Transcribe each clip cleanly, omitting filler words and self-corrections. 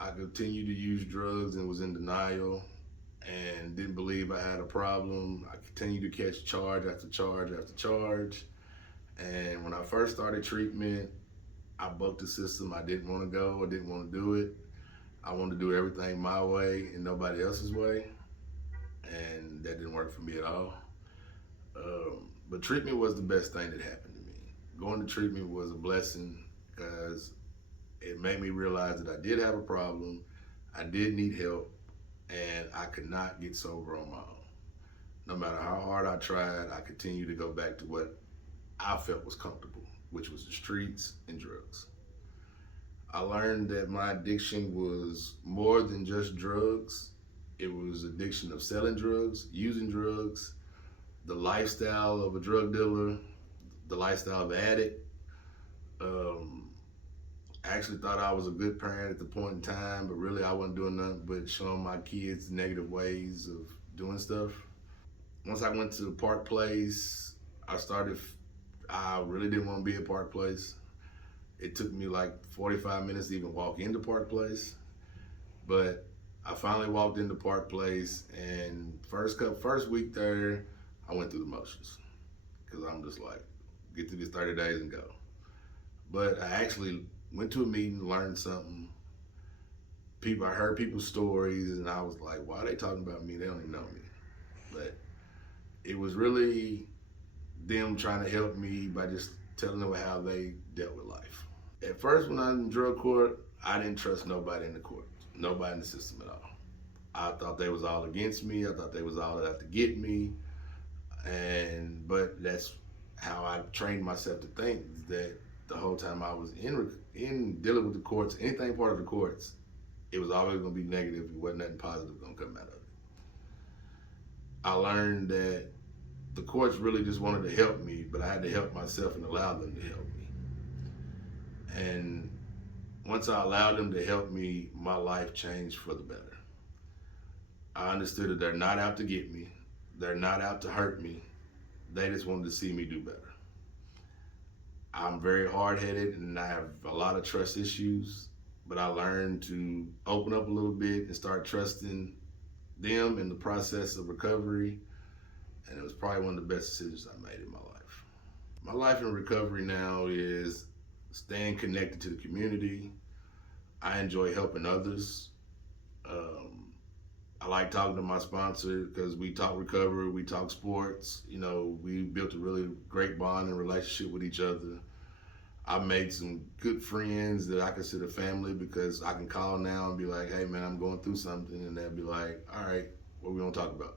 I continued to use drugs and was in denial and didn't believe I had a problem. I continued to catch charge after charge after charge. And when I first started treatment, I bucked the system. I didn't want to go. I didn't want to do it. I wanted to do everything my way and nobody else's way. And that didn't work for me at all. But treatment was the best thing that happened to me. Going to treatment was a blessing because it made me realize that I did have a problem, I did need help, and I could not get sober on my own. No matter how hard I tried, I continued to go back to what I felt was comfortable, which was the streets and drugs. I learned that my addiction was more than just drugs. It was addiction of selling drugs, using drugs, the lifestyle of a drug dealer, the lifestyle of an addict. Um, I actually thought I was a good parent at the point in time, but really I wasn't doing nothing but showing my kids negative ways of doing stuff. Once I went to Park Place, I really didn't want to be at Park Place. It took me like 45 minutes to even walk into Park Place. But I finally walked into Park Place, and first week there, I went through the motions because I'm just like, get through these 30 days and go. But I actually went to a meeting, learned something. I heard people's stories, and I was like, why are they talking about me? They don't even know me. But it was really them trying to help me by just telling them how they dealt with life. At first, when I was in drug court, I didn't trust nobody in the court, nobody in the system at all. I thought they was all against me. I thought they was all out to get me. But that's how I trained myself to think, that the whole time I was in dealing with the courts, anything part of the courts, it was always going to be negative. It wasn't nothing positive going to come out of it. I learned that the courts really just wanted to help me, but I had to help myself and allow them to help me. And once I allowed them to help me, my life changed for the better. I understood that they're not out to get me. They're not out to hurt me. They just wanted to see me do better. I'm very hard-headed and I have a lot of trust issues, but I learned to open up a little bit and start trusting them in the process of recovery. And it was probably one of the best decisions I made in my life. My life in recovery now is staying connected to the community. I enjoy helping others. I like talking to my sponsor because we talk recovery, we talk sports. You know, we built a really great bond and relationship with each other. I've made some good friends that I consider family because I can call now and be like, hey man, I'm going through something. And they'll be like, all right, what are we gonna talk about?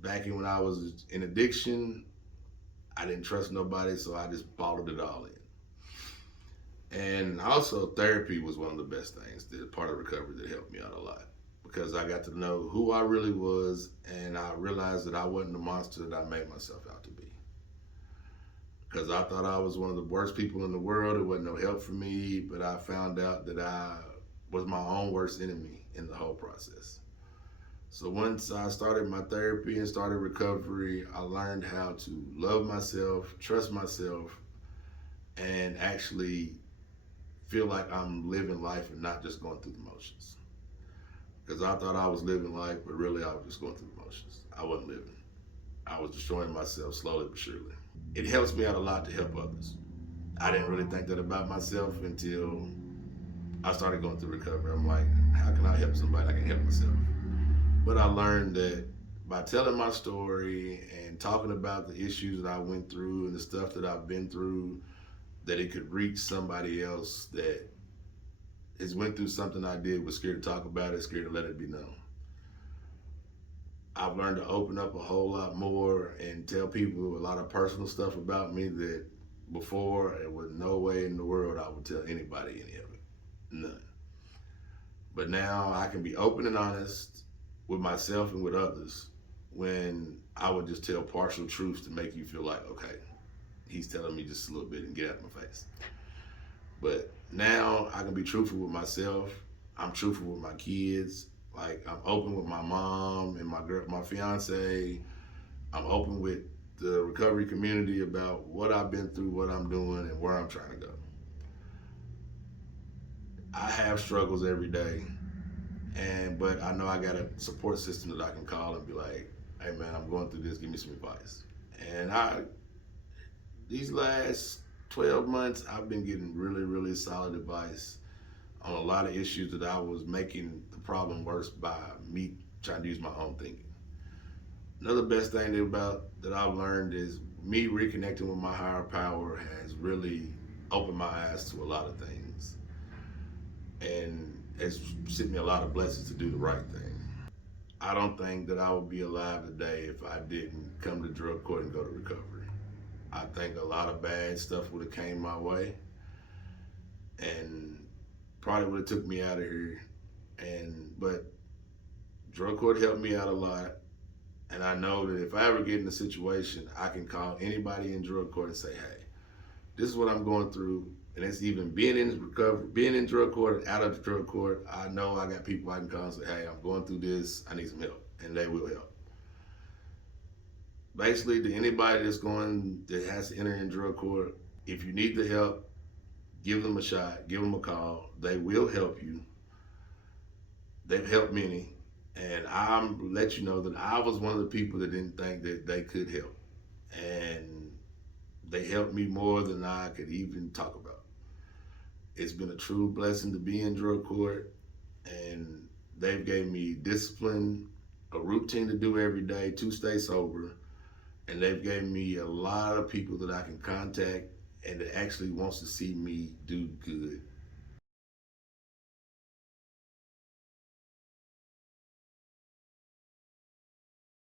Back when I was in addiction, I didn't trust nobody, so I just bottled it all in. And also therapy was one of the best things, that part of recovery that helped me out a lot, because I got to know who I really was, and I realized that I wasn't the monster that I made myself out to be. Because I thought I was one of the worst people in the world. It wasn't no help for me, but I found out that I was my own worst enemy in the whole process. So once I started my therapy and started recovery, I learned how to love myself, trust myself, and actually feel like I'm living life and not just going through the motions. Because I thought I was living life, but really I was just going through the motions. I wasn't living. I was destroying myself slowly but surely. It helps me out a lot to help others. I didn't really think that about myself until I started going through recovery. I'm like, how can I help somebody? I can help myself. But I learned that by telling my story and talking about the issues that I went through and the stuff that I've been through, that it could reach somebody else that has went through something I did, was scared to talk about it, scared to let it be known. I've learned to open up a whole lot more and tell people a lot of personal stuff about me that before, there was no way in the world I would tell anybody any of it. None. But now I can be open and honest with myself and with others, when I would just tell partial truths to make you feel like, okay, he's telling me just a little bit and get out of my face. But now I can be truthful with myself. I'm truthful with my kids. Like, I'm open with my mom and my fiance. I'm open with the recovery community about what I've been through, what I'm doing, and where I'm trying to go. I have struggles every day, but I know I got a support system that I can call and be like, "Hey man, I'm going through this. Give me some advice." And these last 12 months, I've been getting really, really solid advice on a lot of issues that I was making the problem worse by me trying to use my own thinking. Another best thing that I've learned is me reconnecting with my higher power has really opened my eyes to a lot of things, and it's sent me a lot of blessings to do the right thing. I don't think that I would be alive today if I didn't come to drug court and go to recovery. I think a lot of bad stuff would have came my way, and probably would have took me out of here. But drug court helped me out a lot, and I know that if I ever get in a situation, I can call anybody in drug court and say, "Hey, this is what I'm going through." And it's even being in recovery, being in drug court, and out of the drug court. I know I got people I can call and say, "Hey, I'm going through this. I need some help," and they will help. Basically, to anybody that has to enter in drug court, if you need the help, give them a shot, give them a call. They will help you. They've helped many, and I'm let you know that I was one of the people that didn't think that they could help, and they helped me more than I could even talk about. It's been a true blessing to be in drug court, and they've gave me discipline, a routine to do every day to stay sober, and they've given me a lot of people that I can contact and that actually wants to see me do good.